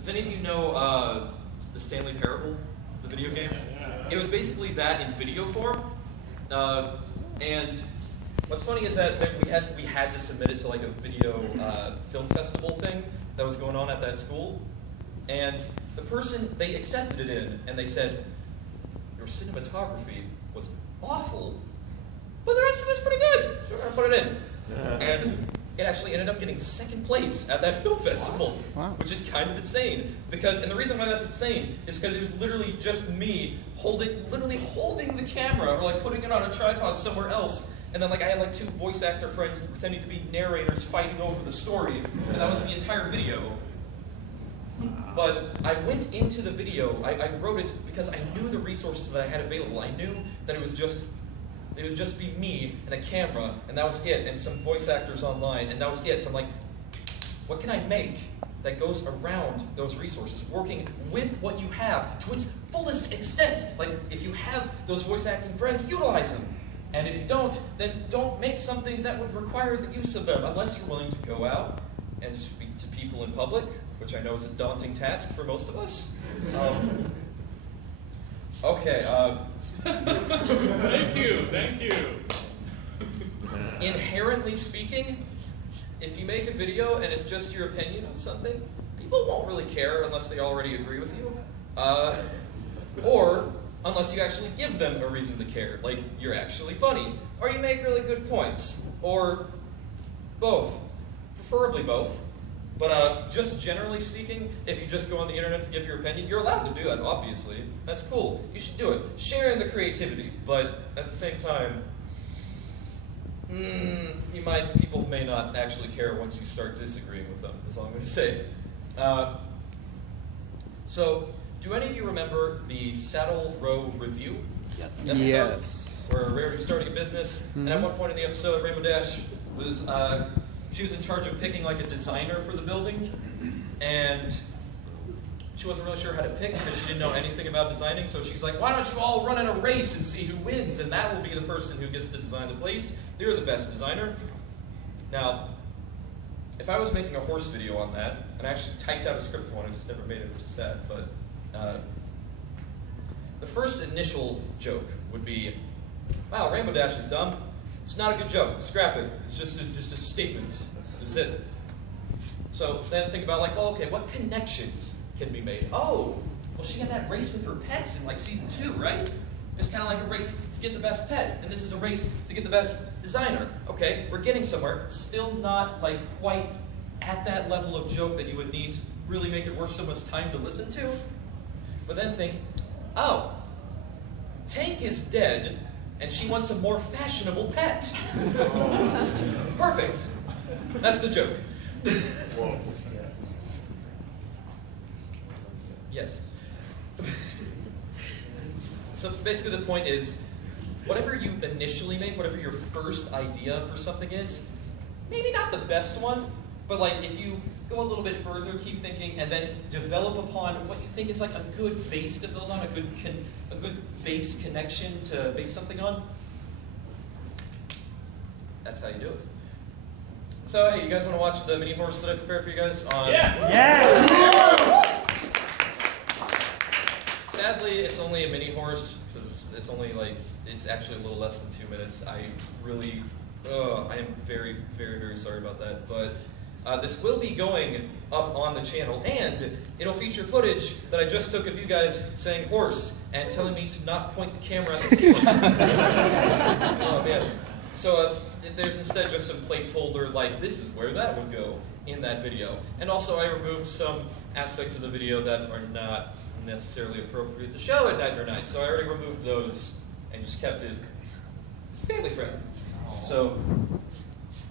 Does any of you know the Stanley Parable, the video game? It was basically that in video form. And what's funny is that we had to submit it to like a video film festival thing that was going on at that school. And the person, they accepted it in, and they said, your cinematography was awful, but the rest of it was pretty good, so we're going to put it in. And it actually ended up getting second place at that film festival, which is kind of insane. And the reason why that's insane is because it was literally just me literally holding the camera, or like putting it on a tripod somewhere else. And then like I had like 2 voice actor friends pretending to be narrators fighting over the story, and that was the entire video. But I went into the video, I wrote it because I knew the resources that I had available. I knew that it would just be me and a camera, and that was it, and some voice actors online, and that was it. So I'm like, what can I make that goes around those resources, working with what you have to its fullest extent? Like, if you have those voice acting friends, utilize them. And if you don't, then don't make something that would require the use of them, unless you're willing to go out and speak to people in public, which I know is a daunting task for most of us. Okay. Thank you. Inherently speaking, if you make a video and it's just your opinion on something, people won't really care unless they already agree with you. Or unless you actually give them a reason to care, like you're actually funny, or you make really good points, or both, preferably both. But just generally speaking, if you just go on the internet to give your opinion, you're allowed to do that, obviously. That's cool. You should do it. Share in the creativity, but at the same time, people may not actually care once you start disagreeing with them, is all I'm going to say. So, do any of you remember the Saddle Row Review? Yes. Episode? Yes. Where Rarity was starting a business, and at one point in the episode, Rainbow Dash was she was in charge of picking like a designer for the building, and she wasn't really sure how to pick because she didn't know anything about designing. So she's like, "Why don't you all run in a race and see who wins, and that will be the person who gets to design the place. They're the best designer." Now, if I was making a horse video on that, and I actually typed out a script for one, I just never made it, which is sad, but the first initial joke would be, "Wow, Rainbow Dash is dumb. It's not a good joke. Scrap it. It's just a statement. That's it." So then think about like, well, okay, what connections can be made? Oh, well, she had that race with her pets in like season 2, right? It's kind of like a race to get the best pet, and this is a race to get the best designer. Okay, we're getting somewhere. Still not like quite at that level of joke that you would need to really make it worth someone's time to listen to. But then think, oh, Tank is dead, and she wants a more fashionable pet. Perfect. That's the joke. Whoa. Yes. So basically the point is, whatever you initially make, whatever your first idea for something is, maybe not the best one, but like if you go a little bit further, keep thinking, and then develop upon what you think is like a good base to build on, a good base connection to base something on. That's how you do it. So hey, you guys want to watch the mini horse that I prepared for you guys? Yeah! Sadly, it's only a mini horse, because it's actually a little less than 2 minutes. I am very, very, very sorry about that. But this will be going up on the channel, and it'll feature footage that I just took of you guys saying horse and telling me to not point the camera at the ceiling. Oh man. So there's instead just some placeholder like this is where that would go in that video. And also I removed some aspects of the video that are not necessarily appropriate to show at Night or Night. So I already removed those and just kept it family friendly. So